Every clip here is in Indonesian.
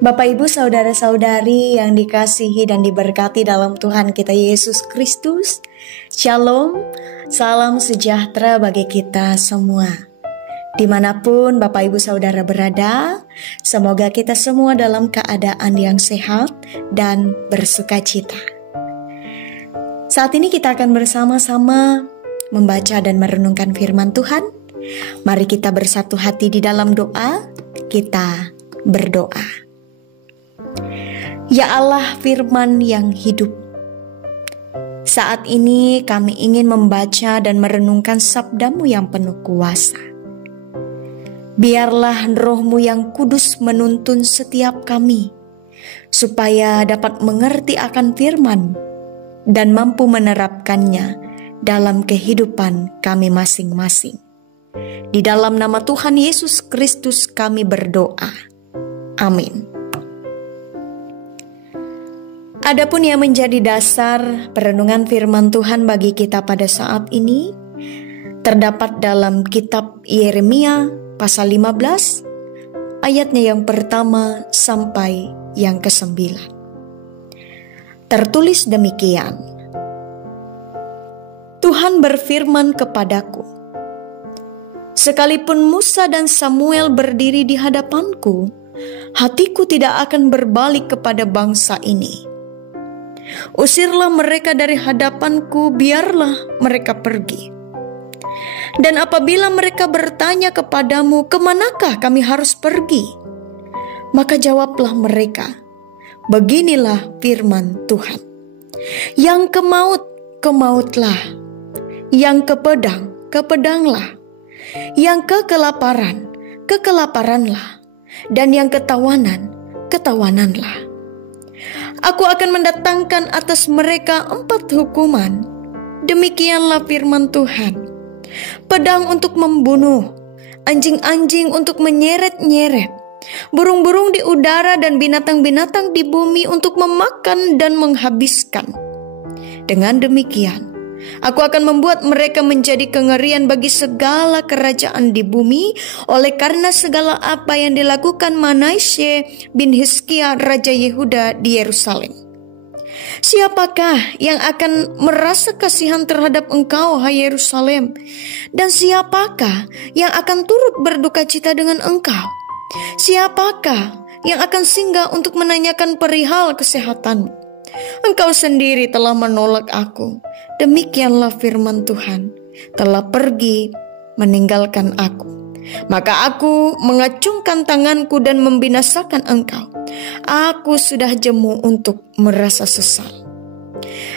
Bapak Ibu saudara-saudari yang dikasihi dan diberkati dalam Tuhan kita Yesus Kristus, Shalom, salam sejahtera bagi kita semua. Dimanapun Bapak Ibu saudara berada, semoga kita semua dalam keadaan yang sehat dan bersukacita. Saat ini kita akan bersama-sama membaca dan merenungkan firman Tuhan. Mari kita bersatu hati di dalam doa, kita berdoa. Ya Allah, firman yang hidup, saat ini kami ingin membaca dan merenungkan sabda-Mu yang penuh kuasa. Biarlah Roh-Mu yang kudus menuntun setiap kami, supaya dapat mengerti akan firman dan mampu menerapkannya dalam kehidupan kami masing-masing. Di dalam nama Tuhan Yesus Kristus kami berdoa. Amin. Adapun yang menjadi dasar perenungan firman Tuhan bagi kita pada saat ini terdapat dalam kitab Yeremia pasal 15 ayatnya yang pertama sampai yang ke-9. Tertulis demikian. Tuhan berfirman kepadaku, sekalipun Musa dan Samuel berdiri di hadapanku, hatiku tidak akan berbalik kepada bangsa ini. Usirlah mereka dari hadapanku, biarlah mereka pergi. Dan apabila mereka bertanya kepadamu, kemanakah kami harus pergi? Maka jawablah mereka, beginilah firman Tuhan. Yang ke maut, ke mautlah. Yang ke pedang, ke pedanglah. Yang ke kelaparan, ke kelaparanlah. Dan yang ketawanan, ketawananlah. Aku akan mendatangkan atas mereka 4 hukuman. Demikianlah firman Tuhan. Pedang untuk membunuh, anjing-anjing untuk menyeret-nyeret, burung-burung di udara dan binatang-binatang di bumi untuk memakan dan menghabiskan. Dengan demikian, aku akan membuat mereka menjadi kengerian bagi segala kerajaan di bumi oleh karena segala apa yang dilakukan Manasye bin Hizkia Raja Yehuda di Yerusalem. Siapakah yang akan merasa kasihan terhadap engkau, hai Yerusalem? Dan siapakah yang akan turut berduka cita dengan engkau? Siapakah yang akan singgah untuk menanyakan perihal kesehatanmu? Engkau sendiri telah menolak aku. Demikianlah firman Tuhan, telah pergi meninggalkan aku. Maka aku mengacungkan tanganku dan membinasakan engkau. Aku sudah jemu untuk merasa sesal.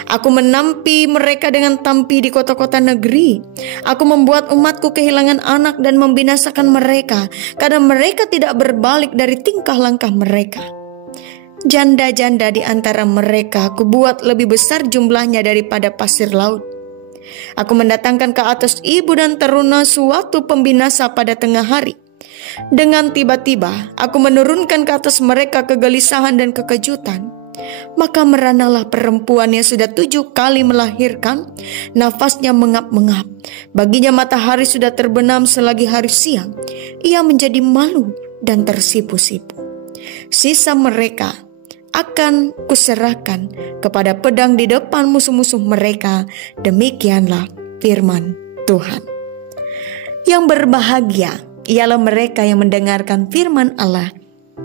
Aku menampi mereka dengan tampi di kota-kota negeri. Aku membuat umatku kehilangan anak dan membinasakan mereka, karena mereka tidak berbalik dari tingkah langkah mereka. Janda-janda di antara mereka kubuat lebih besar jumlahnya daripada pasir laut. Aku mendatangkan ke atas ibu dan teruna suatu pembinasa pada tengah hari. Dengan tiba-tiba aku menurunkan ke atas mereka kegelisahan dan kekejutan. Maka meranalah perempuan yang sudah 7 kali melahirkan, nafasnya mengap-mengap. Baginya matahari sudah terbenam selagi hari siang. Ia menjadi malu dan tersipu-sipu. Sisa mereka akan kuserahkan kepada pedang di depan musuh-musuh mereka. Demikianlah firman Tuhan. Yang berbahagia ialah mereka yang mendengarkan firman Allah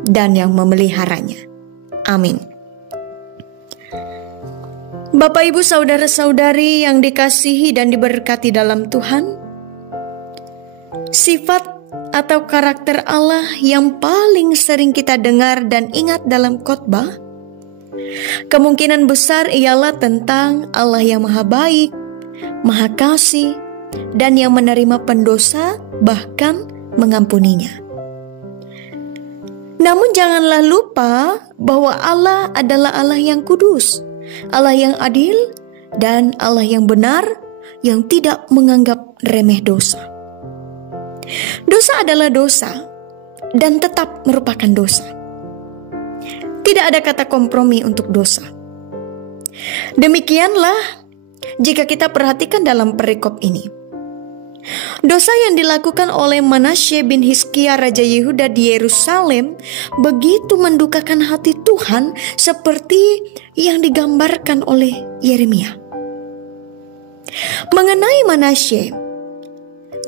dan yang memeliharanya. Amin. Bapak Ibu saudara-saudari yang dikasihi dan diberkati dalam Tuhan, sifat atau karakter Allah yang paling sering kita dengar dan ingat dalam khotbah, kemungkinan besar ialah tentang Allah yang maha baik, maha kasih, dan yang menerima pendosa bahkan mengampuninya. Namun janganlah lupa bahwa Allah adalah Allah yang kudus, Allah yang adil, dan Allah yang benar, yang tidak menganggap remeh dosa. Dosa adalah dosa dan tetap merupakan dosa. Tidak ada kata kompromi untuk dosa. Demikianlah jika kita perhatikan dalam perikop ini. Dosa yang dilakukan oleh Manasye bin Hizkia Raja Yehuda di Yerusalem begitu mendukakan hati Tuhan seperti yang digambarkan oleh Yeremia. Mengenai Manasye,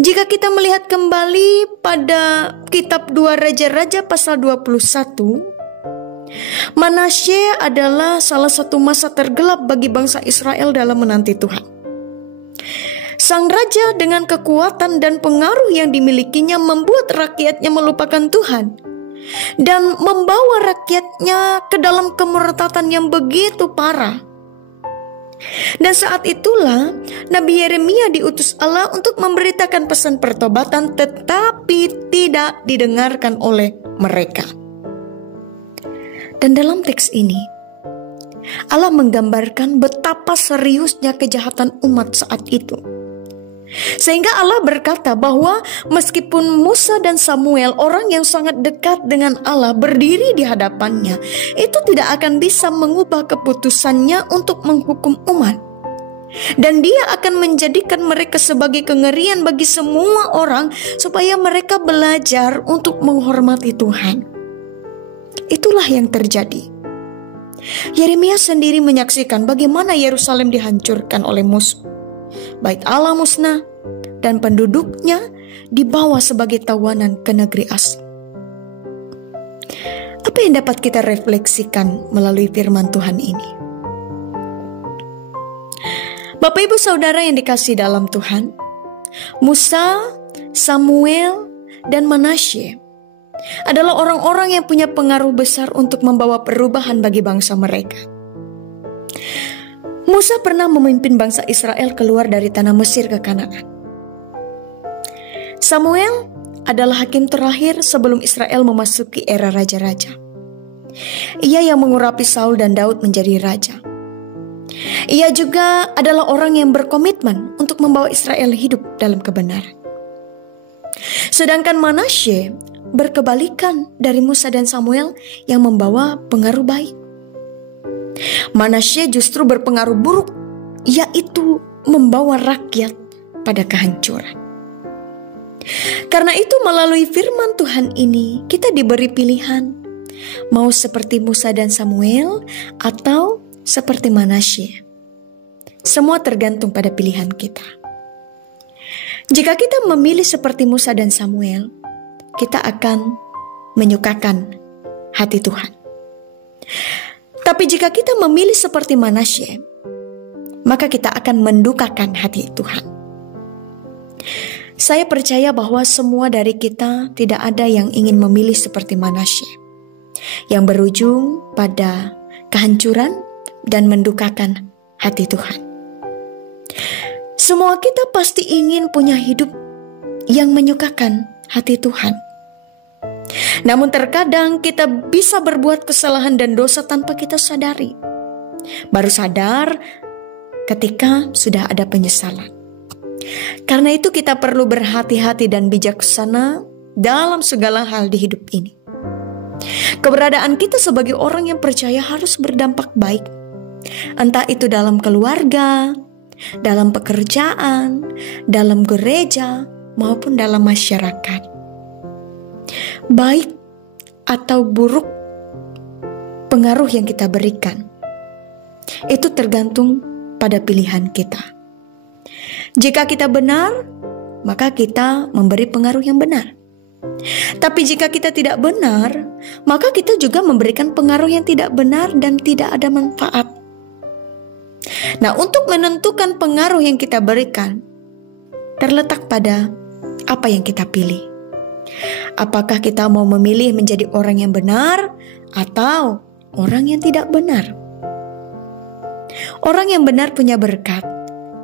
jika kita melihat kembali pada kitab 2 Raja-Raja pasal 21, Manasye adalah salah satu masa tergelap bagi bangsa Israel dalam menanti Tuhan. Sang raja dengan kekuatan dan pengaruh yang dimilikinya membuat rakyatnya melupakan Tuhan dan membawa rakyatnya ke dalam kemurtatan yang begitu parah. Dan saat itulah Nabi Yeremia diutus Allah untuk memberitakan pesan pertobatan, tetapi tidak didengarkan oleh mereka. Dan dalam teks ini Allah menggambarkan betapa seriusnya kejahatan umat saat itu. Sehingga Allah berkata bahwa meskipun Musa dan Samuel, orang yang sangat dekat dengan Allah, berdiri di hadapannya, itu tidak akan bisa mengubah keputusannya untuk menghukum umat. Dan dia akan menjadikan mereka sebagai kengerian bagi semua orang supaya mereka belajar untuk menghormati Tuhan. Itulah yang terjadi. Yeremia sendiri menyaksikan bagaimana Yerusalem dihancurkan oleh musuh. Bait Allah musnah dan penduduknya dibawa sebagai tawanan ke negeri asing. Apa yang dapat kita refleksikan melalui firman Tuhan ini? Bapak Ibu Saudara yang dikasihi dalam Tuhan, Musa, Samuel, dan Manasye adalah orang-orang yang punya pengaruh besar untuk membawa perubahan bagi bangsa mereka. Musa pernah memimpin bangsa Israel keluar dari tanah Mesir ke Kanaan. Samuel adalah hakim terakhir sebelum Israel memasuki era raja-raja. Ia yang mengurapi Saul dan Daud menjadi raja. Ia juga adalah orang yang berkomitmen untuk membawa Israel hidup dalam kebenaran. Sedangkan Manasye berkebalikan dari Musa dan Samuel yang membawa pengaruh baik. Manasye justru berpengaruh buruk, yaitu membawa rakyat pada kehancuran. Karena itu melalui firman Tuhan ini kita diberi pilihan, mau seperti Musa dan Samuel atau seperti Manasye. Semua tergantung pada pilihan kita. Jika kita memilih seperti Musa dan Samuel, kita akan menyukakan hati Tuhan. Tapi jika kita memilih seperti Manasye, maka kita akan mendukakan hati Tuhan. Saya percaya bahwa semua dari kita tidak ada yang ingin memilih seperti Manasye, yang berujung pada kehancuran dan mendukakan hati Tuhan. Semua kita pasti ingin punya hidup yang menyukakan hati Tuhan. Namun terkadang kita bisa berbuat kesalahan dan dosa tanpa kita sadari. Baru sadar ketika sudah ada penyesalan. Karena itu kita perlu berhati-hati dan bijaksana dalam segala hal di hidup ini. Keberadaan kita sebagai orang yang percaya harus berdampak baik. Entah itu dalam keluarga, dalam pekerjaan, dalam gereja, maupun dalam masyarakat. Baik atau buruk pengaruh yang kita berikan, itu tergantung pada pilihan kita. Jika kita benar, maka kita memberi pengaruh yang benar. Tapi jika kita tidak benar, maka kita juga memberikan pengaruh yang tidak benar dan tidak ada manfaat. Nah, untuk menentukan pengaruh yang kita berikan, terletak pada apa yang kita pilih. Apakah kita mau memilih menjadi orang yang benar atau orang yang tidak benar? Orang yang benar punya berkat,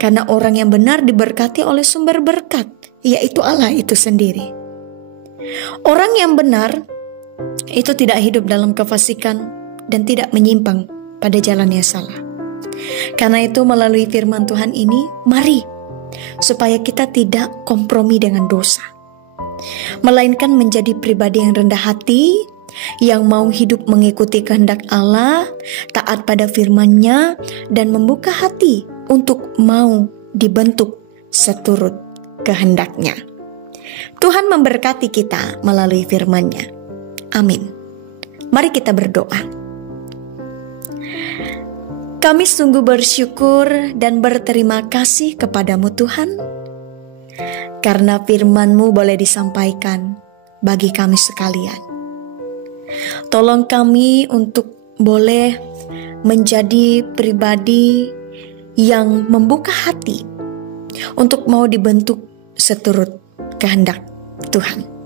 karena orang yang benar diberkati oleh sumber berkat, yaitu Allah itu sendiri. Orang yang benar itu tidak hidup dalam kefasikan dan tidak menyimpang pada jalan yang salah. Karena itu melalui firman Tuhan ini, mari supaya kita tidak kompromi dengan dosa, melainkan menjadi pribadi yang rendah hati, yang mau hidup mengikuti kehendak Allah, taat pada firman-Nya, dan membuka hati untuk mau dibentuk seturut kehendak-Nya. Tuhan memberkati kita melalui firman-Nya. Amin. Mari kita berdoa. Kami sungguh bersyukur dan berterima kasih kepadamu Tuhan, karena firman-Mu boleh disampaikan bagi kami sekalian. Tolong kami untuk boleh menjadi pribadi yang membuka hati untuk mau dibentuk seturut kehendak Tuhan.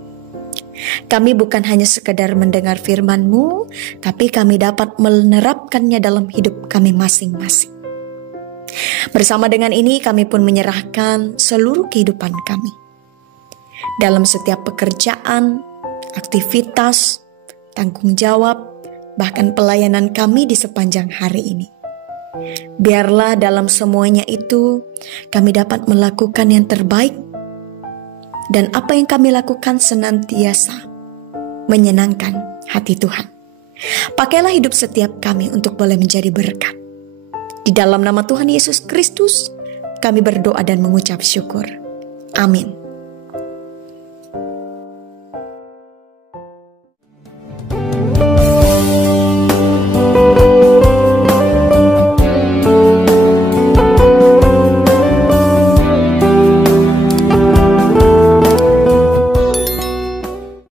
Kami bukan hanya sekedar mendengar firman-Mu, tapi kami dapat menerapkannya dalam hidup kami masing-masing. Bersama dengan ini kami pun menyerahkan seluruh kehidupan kami. Dalam setiap pekerjaan, aktivitas, tanggung jawab, bahkan pelayanan kami di sepanjang hari ini. Biarlah dalam semuanya itu kami dapat melakukan yang terbaik, dan apa yang kami lakukan senantiasa menyenangkan hati Tuhan. Pakailah hidup setiap kami untuk boleh menjadi berkat. Di dalam nama Tuhan Yesus Kristus, kami berdoa dan mengucap syukur. Amin.